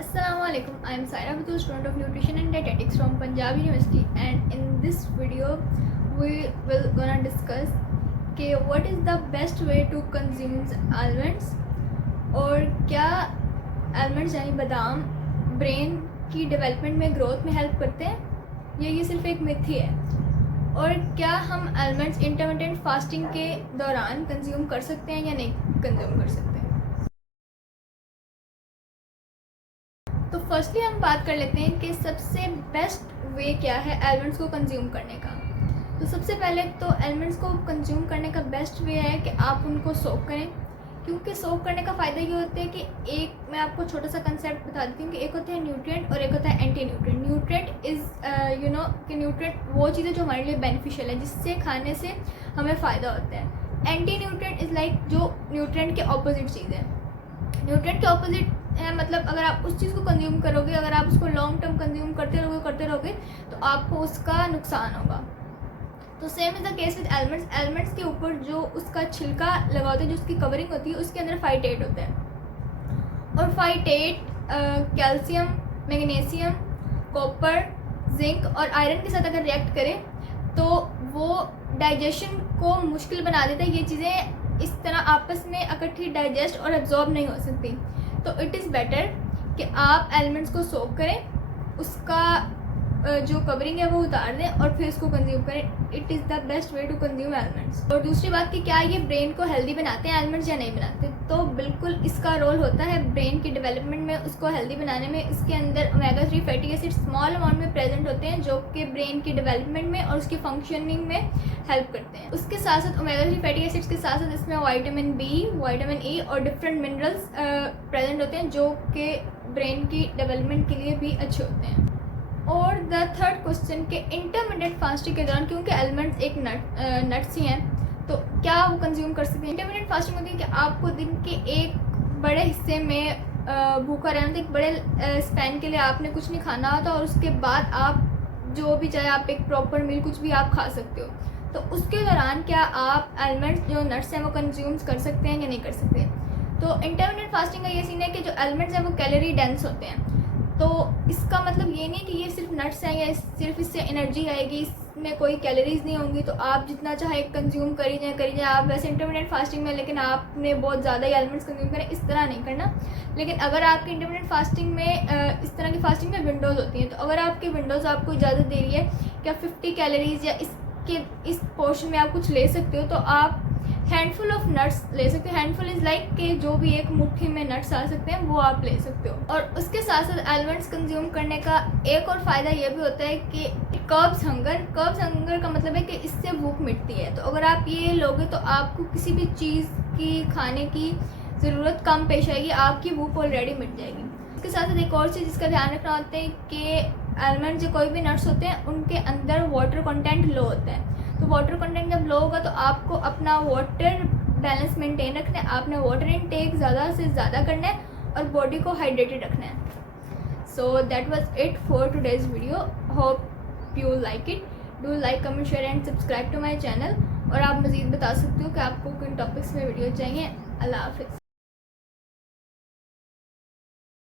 Assalamualaikum. I am Saira Batul, student of Nutrition and Dietetics from Punjab University, and in this video we will gonna discuss what is the best way to consume almonds और क्या almonds यानी बादाम brain की development में growth में help करते हैं या ये सिर्फ एक मिथ ही है, और क्या हम almonds इंटरमिटेंट फास्टिंग के दौरान कंज्यूम कर सकते हैं या नहीं कंज्यूम कर सकते हैं। तो फर्स्टली हम बात कर लेते हैं कि सबसे बेस्ट वे क्या है आलमंड्स को कंज्यूम करने का। तो सबसे पहले तो आलमंड्स को कंज्यूम करने का बेस्ट वे है कि आप उनको सोक करें, क्योंकि सोक करने का फ़ायदा ये होता है कि एक मैं आपको छोटा सा कंसेप्ट बता देती हूँ कि एक होता है न्यूट्रिएंट और एक होता है एंटी न्यूट्रिएंट। न्यूट्रिएंट इज़ कि न्यूट्रिएंट वो चीज़ें जो हमारे लिए बेनिफिशियल है, जिससे खाने से हमें फ़ायदा होता है। एंटी न्यूट्रिएंट इज़ लाइक जो न्यूट्रिएंट के ऑपोजिट चीज़ है। न्यूट्रिएंट के ऑपोजिट है मतलब अगर आप उस चीज़ को कंज्यूम करोगे, अगर आप उसको लॉन्ग टर्म कंज्यूम करते रहोगे तो आपको उसका नुकसान होगा। तो same is the case with almonds. Almonds के ऊपर जो उसका छिलका लगा होता है, जो उसकी कवरिंग होती है, उसके अंदर फाइटेट होता है, और phytate calcium, magnesium, copper, zinc और आयरन के साथ अगर रिएक्ट करे तो वो डाइजेशन को मुश्किल बना देता है। ये चीज़ें इस तरह आपस में इकट्ठी डाइजेस्ट और एब्जॉर्ब नहीं हो सकती। तो इट इज़ बेटर कि आप आलमंड्स को सोक करें, उसका जो कवरिंग है वो उतार दें और फिर उसको कंज्यूम करें। It is the best way to consume almonds. और दूसरी बात कि क्या ये ब्रेन को हेल्दी बनाते हैं आलमंड्स या नहीं बनाते, तो बिल्कुल इसका रोल होता है ब्रेन की डेवलपमेंट में, उसको हेल्दी बनाने में। इसके अंदर omega 3 fatty acid small amount में प्रेजेंट होते हैं, जो कि ब्रेन की डेवलपमेंट में और उसकी फंक्शनिंग में हेल्प करते हैं। उसके साथ साथ ओमेगा 3 फैटी एसिड्स के साथ साथ इसमें विटामिन बी, विटामिन ई और डिफरेंट मिनरल्स प्रेजेंट होते हैं, जो कि ब्रेन की डेवलपमेंट के लिए भी अच्छे होते हैं। और द थर्ड क्वेश्चन के इंटरमीडिएट फास्टिंग के दौरान, क्योंकि आलमंड्स एक नट्स ही हैं, तो क्या वो कंज्यूम कर सकते हैं। इंटरमीडिएट फास्टिंग होती है कि आपको दिन के एक बड़े हिस्से में भूखा रहना, तो एक बड़े स्पैन के लिए आपने कुछ नहीं खाना होता, और उसके बाद आप जो भी चाहे आप एक प्रॉपर मील कुछ भी आप खा सकते हो। तो उसके दौरान क्या आप आलमंड्स जो नट्स हैं वो कंज्यूम कर सकते हैं या नहीं कर सकते। तो इंटरमीडिएट फास्टिंग का ये सीन है कि जो आलमंड्स हैं वो कैलोरी डेंस होते हैं। तो इसका मतलब ये नहीं कि ये सिर्फ नट्स हैं या सिर्फ इससे एनर्जी आएगी, इसमें कोई कैलोरीज नहीं होंगी, तो आप जितना चाहे कंज्यूम करी जाए। आप वैसे इंटरमीडिएट फास्टिंग में, लेकिन आपने बहुत ज़्यादा ही आलमंड्स कंज्यूम करें, इस तरह नहीं करना। लेकिन अगर आपकी इंटरमीडिएट फास्टिंग में इस तरह की फास्टिंग में विंडोज़ होती हैं, तो अगर आपकी विंडोज़ आपको इजाज़त दे रही है कि आप 50 कैलोरीज या इस पोर्शन में आप कुछ ले सकते हो, तो आप हैंडफुल ऑफ नट्स ले सकते हो। हैंडफुल इज़ लाइक कि जो भी एक मुट्ठी में नट्स आ सकते हैं वो आप ले सकते हो। और उसके साथ साथ आलमंड्स कंज्यूम करने का एक और फ़ायदा ये भी होता है कि कर्ब्स हंगर का मतलब है कि इससे भूख मिटती है। तो अगर आप ये लोगे तो आपको किसी भी चीज़ की खाने की ज़रूरत कम पेश आएगी, आपकी भूख ऑलरेडी मिट जाएगी। इसके साथ साथ एक और चीज़ जिसका ध्यान रखना होता है कि आलमंड जो कोई भी नट्स होते हैं उनके अंदर वाटर कंटेंट लो होता है। तो वाटर कंटेंट जब लो होगा तो आपको अपना वाटर बैलेंस मेंटेन रखना है, आपने वाटर इनटेक ज़्यादा से ज़्यादा करना है और बॉडी को हाइड्रेटेड रखना है। So that was it for today's video. Hope you like it. Do like, comment, share and subscribe to my channel. और आप मज़ीद बता सकते हो कि आपको किन टॉपिक्स में वीडियो चाहिए। अल्लाह हाफिज़।